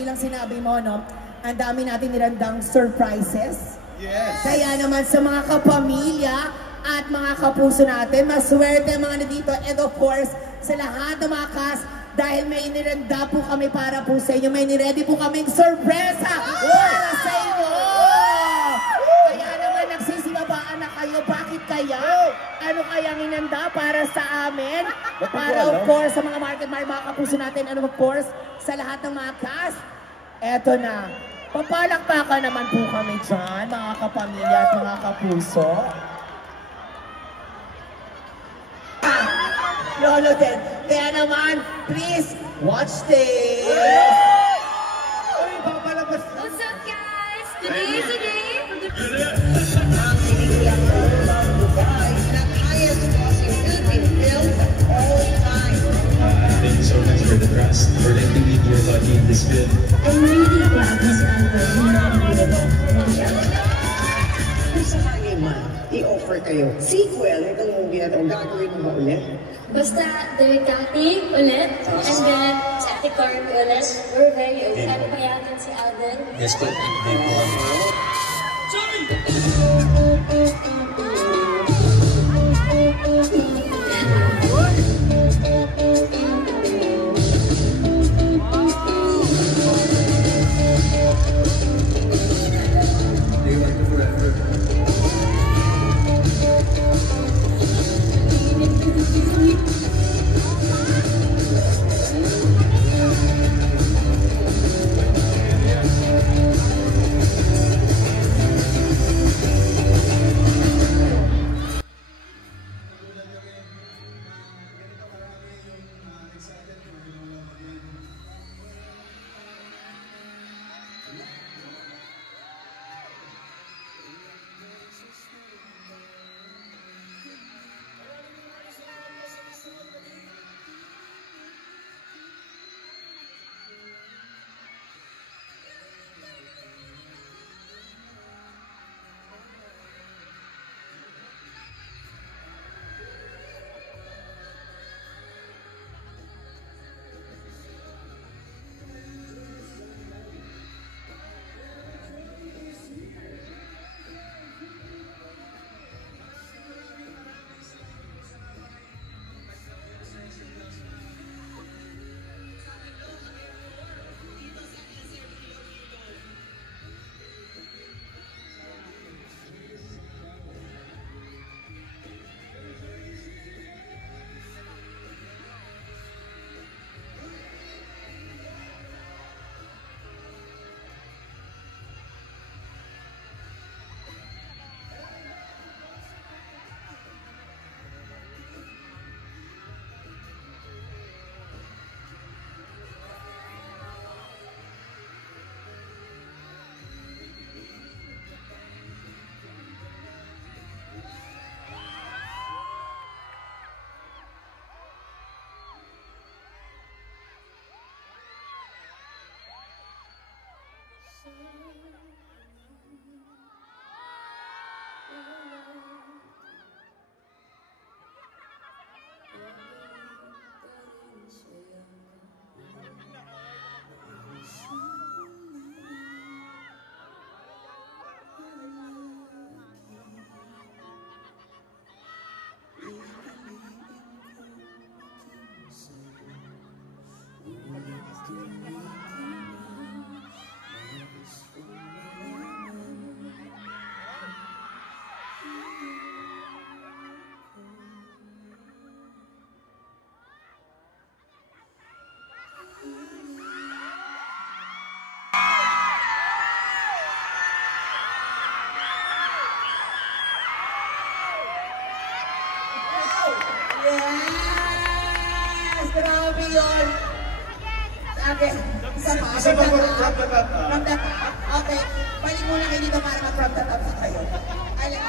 bilang sinabi mo, no, ang dami natin nirandang surprises. Yes. Kaya naman sa mga kapamilya at mga kapuso natin, maswerte mga nandito. And of course, sa lahat ng mga cast, dahil may niranda po kami para po sa inyo, may niready po kaming sorpresa para sa inyo. Kaya naman nagsisibabaan na kayo. Bakit kaya? Ano kayang inanda para sa amin? Para of course sa mga market, mga kapuso natin, and of course sa lahat ng mga cast. Eto na. Papalakpakan naman po kami dyan, mga kapamilya at mga kapuso. Lolo din. Kaya naman, please, watch this! Uy, papalabas! What's up, guys? Today. Thank you so much for the trust, for letting me be your body in this film. I'm really glad Miss Amber nominated me. Kung sakali man, i-offer kayo sequel itong movie na ito, gagawin mo ba ulit? Basta Direct Acting ulit, and then si Ate Carmen ulit. We're very excited payagan si Alden. Yes, po. Thank you. Grabe yun! Okay, isa pa. Isa pa from the top. From the top? Okay, balik muna kayo dito para mag-from the top sa kayo.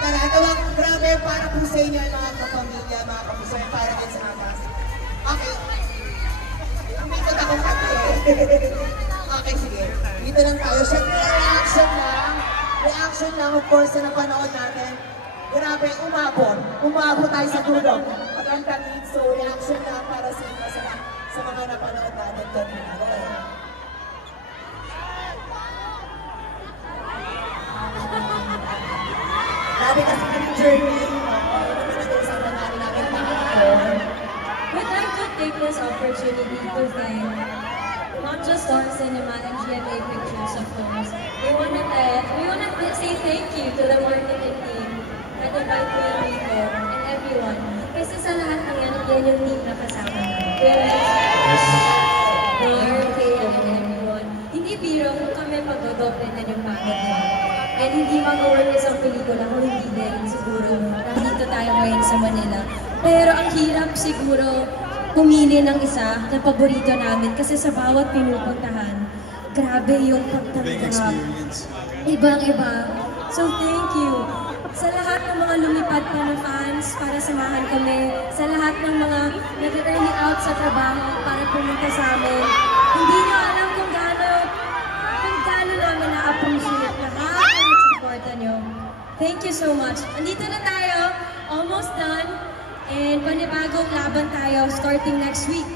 Tara, tawag, grabe para po sa inyo mga kapamilya, mga kapuso, para din sa atas. Okay. Umikot ako kami. Okay, sige. Dito lang tayo. Siyempre, reaction lang, of course, na napanood natin. Grabe, umabot tayo sa dulo. Magandang hit, so reaction lang para sa inyo sa mga napanood natin kanina. Grabe kasi yung journey. Pinag-uusapan natin natin kahapon. We'd like to take this opportunity to thank not just Star Cinema and GMA Pictures, of course. We wanna say thank you to the marketing team, headed by Kuya Rico and everyone. Kasi sa lahat ng yan yung team na kasama namin. Kuya Kaya and everyone. Hindi biro kung kami pag-dodoble na yung pagod nila. And hindi mag-work isang pelikula kung hindi din siguro nandito tayo ngayon sa Manila. Pero ang hirap siguro pumili ng isa na paborito namin kasi sa bawat pinupuntahan, grabe yung pagtanggap. Ibang-iba. So thank you. Sa lahat ng mga lumipad pa na fans para samahan kami, sa lahat ng mga nag-early out sa trabaho para pumunta sa amin, hindi nyo alam kung gaano namin na-appreciate lahat ng supportan nyo. Thank you so much. Andito na tayo, almost done. And panibagong laban tayo starting next week.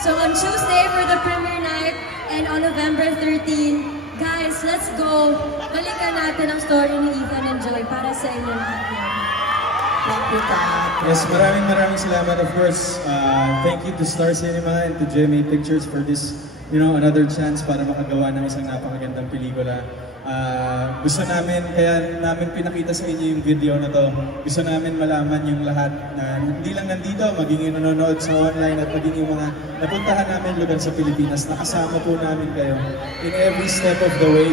So on Tuesday for the premiere night and on November 13, guys, let's go. Balikan natin ang story ni Ethan and Joy para sa inyo lahat yan. Thank you, Kat. Yes, maraming salamat. Of course, thank you to Star Cinema and to GMA Pictures for this, another chance para makagawa ng isang napakagandang pelikula. Gusto namin, kaya namin pinakita sa inyo yung video na to. Gusto namin malaman yung lahat na hindi lang nandito, maging yung nanonood sa online at maging yung mga napuntahan namin lugar sa Pilipinas. Nakasama po namin kayo in every step of the way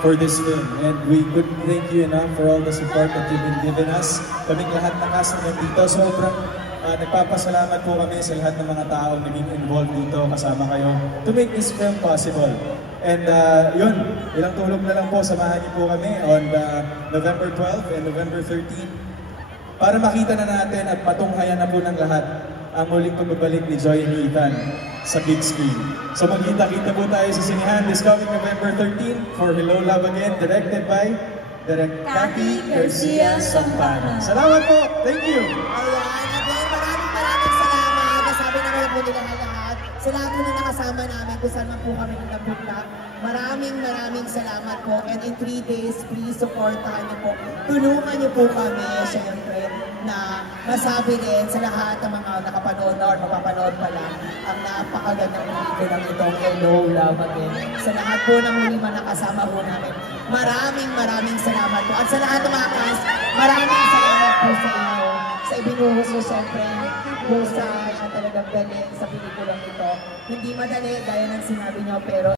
for this film. And we could thank you enough for all the support that you've been giving us. Kaming lahat ng cast na dito, sobrang nagpapasalamat po kami sa lahat ng mga taong naging involved dito, kasama kayo, to make this film possible. And yun, ilang tulog na lang po, samahan niyo po kami on November 12 and November 13 para makita na natin at matunghayan na po ng lahat ang muling pagbabalik ni Joy and Ethan sa big screen. So magkita-kita po tayo sa sinihan this coming November 13 for Hello Love Again, directed by Direct Cathy Garcia Sampana. Salamat po! Thank you! Ayan, again, maraming salamat. Nasabi naman po nila lahat. Sa lahat po na nakasama namin, kung saan man po kami napunta. Maraming salamat po. And in 3 days, please supportahan niyo po. Tulungan niyo po kami, syempre, na masabi din sa lahat ng mga nakapanood na or mapapanood pa lang ang napakagandang pelikula ng itong Hello Love Again. Sa lahat po ng mga nakasama po namin, maraming salamat po. At sa lahat ng mga cast, maraming salamat po sa inyo. Sa ibinuhos mo syempre, po sa talagang galing sa pelikulang ito. Hindi madali, gaya ng sinabi niyo, pero